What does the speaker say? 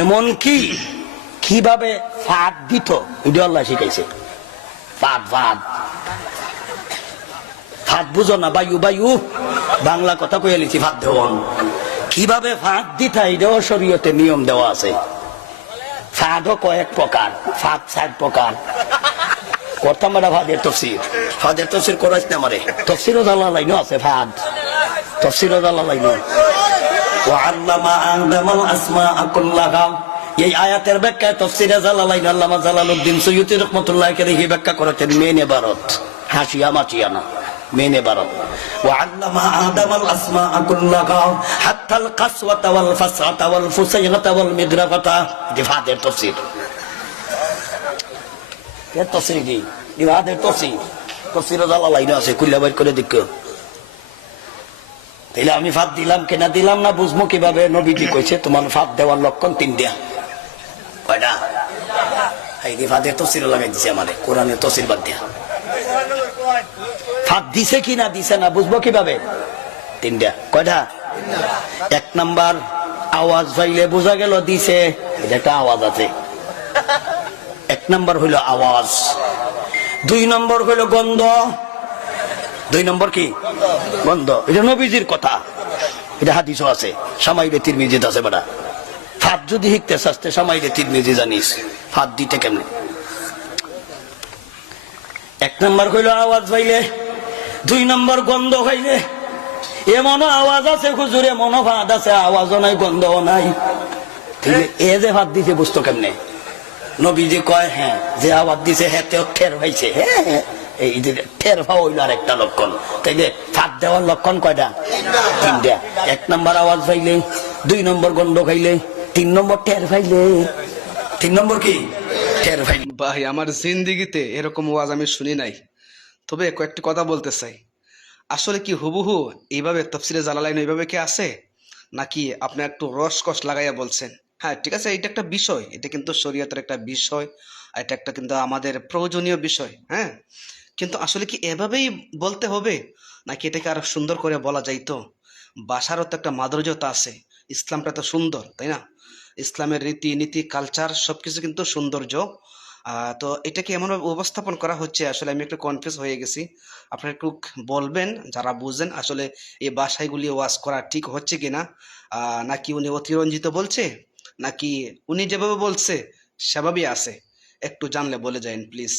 এমন কি কিভাবে ফাঁদ দিত এটা আল্লাহ শিখাইছে। ফাঁদ ফাঁদ ফাঁদ বুঝো না? বায়ু বায়ু বাংলা কথা কয়ে লিখি ফাঁদ দেওয়ান। কিভাবে ফাঁদ দিতা এটাও শরীয়তে নিয়ম দেওয়া আছে। ফাঁদও কয়েক প্রকার, ফাঁদ 4 প্রকার। করতাম না ফাঁদের তফসির, ফাঁদের তফসির করাইস না আমারে। তফসিরও জানা লাইনও আছে ফাঁদ, তফসিরও জানা লাইনও। ওয়াল্লামা আদামাল আসমাআ কুল্লাহা, এই আয়াতের ব্যাখ্যায় তফসিরে জালালাইন আল্লামা জালালউদ্দিন সৈয়দী রাহমাতুল্লাহ আলাইহি ব্যাখ্যা করেছেন মেন ইবারত, হাসিয়া মাচিয়া না, মেন ইবারত। ওয়াল্লামা আদামাল আসমাআ কুল্লাহা হাত্তাল কাসওয়াতা ওয়াল ফাসআতা ওয়াল ফুসাইনাতা ওয়াল মিদরাফাতা। যে ফাদের তফসির, এর তফসির কি? ফাদের তফসির, তফসিরে জালালাইন আছে, খুলে বের করে দেখো। তাইলে আমি ফাঁদ দিলাম কিনা দিলাম না বুঝবো কিভাবে? নবীজি কইছে তোমার ফাঁদ দেওয়ার লক্ষণ 3টা। কয়টা? এই ফাঁদের তফসির লাগাই দিছে আমারে, কোরআনের তফসির বাদ দিয়া। ফাঁদ দিছে কিনা দিছে না বুঝবো কিভাবে? 3টা। কয়টা? 1 নাম্বার আওয়াজ পাইলে বোঝা গেল দিছে, এটা একটা আওয়াজ আছে। 1 নাম্বার হইলো আওয়াজ। 2 নম্বর হইলো গন্ধ। 2 নম্বর কি? গন্ধ। এটা নবীজির কথা, এটা হাদিসও আছে, সামাইলে তিরমিজিতে আছে। বেটা ফাঁদ যদি শিখতে চাস্তে সামাইলে তিরমিজি জানিস ফাঁদ দিতে কেমনে। 1 নম্বর হইলো আওয়াজ পাইলে, 2 নম্বর গন্ধ হইলে। এমনও আওয়াজ আছে হুজুর, এমনও ফাঁদ আছে আওয়াজও নাই গন্ধও নাই। এ যে ফাঁদ দিছে বুঝতো কেমনে? নবীজি কয় হ্যাঁ যে আওয়াজ দিছে হেতেও ঠের হয়েছে। হ্যাঁ এই যে ঠের হওয়া হইল আরেকটা লক্ষণ। তাইলে ফাঁদ দেওয়ার লক্ষণ কয়টা? 3টা। 1 নম্বর আওয়াজ পাইলে, 2 নম্বর গন্ধ খাইলে, 3 নম্বর ঠের পাইলে। 3 নম্বর কি? ঠের পাইলে। ভাই আমার জিন্দিগিতে এরকম ওয়াজ আমি শুনি নাই। তবে কয়েকটি কথা বলতে চাই। আসলে কি হুবহু এইভাবে তাফসীরে জালালাইন এইভাবে কি আছে, নাকি আপনি একটু রসকস লাগাইয়া বলছেন? হ্যাঁ ঠিক আছে, এটা একটা বিষয়, এটা কিন্তু শরীয়তের একটা বিষয়, এটা একটা কিন্তু আমাদের প্রয়োজনীয় বিষয়। হ্যাঁ, কিন্তু আসলে কি এভাবেই বলতে হবে, নাকি এটাকে আরো সুন্দর করে বলা যাইতো? ভাষারও তো একটা মাধুর্যতা আছে। ইসলামটা তো সুন্দর, তাই না? ইসলামের রীতি নীতি কালচার সবকিছু কিন্তু সৌন্দর্য। তো এটাকে এমনভাবে উপস্থাপন করা হচ্ছে, আসলে আমি একটু কনফিউজ হয়ে গেছি। আপনারা একটু বলবেন, যারা বুঝেন আসলে এই ভাষাগুলি ওয়াজ করা ঠিক হচ্ছে কিনা, নাকি উনি অতিরঞ্জিত বলছে, নাকি উনি যেভাবে বলছে সেভাবেই আছে, একটু জানলে বলে যান প্লিজ।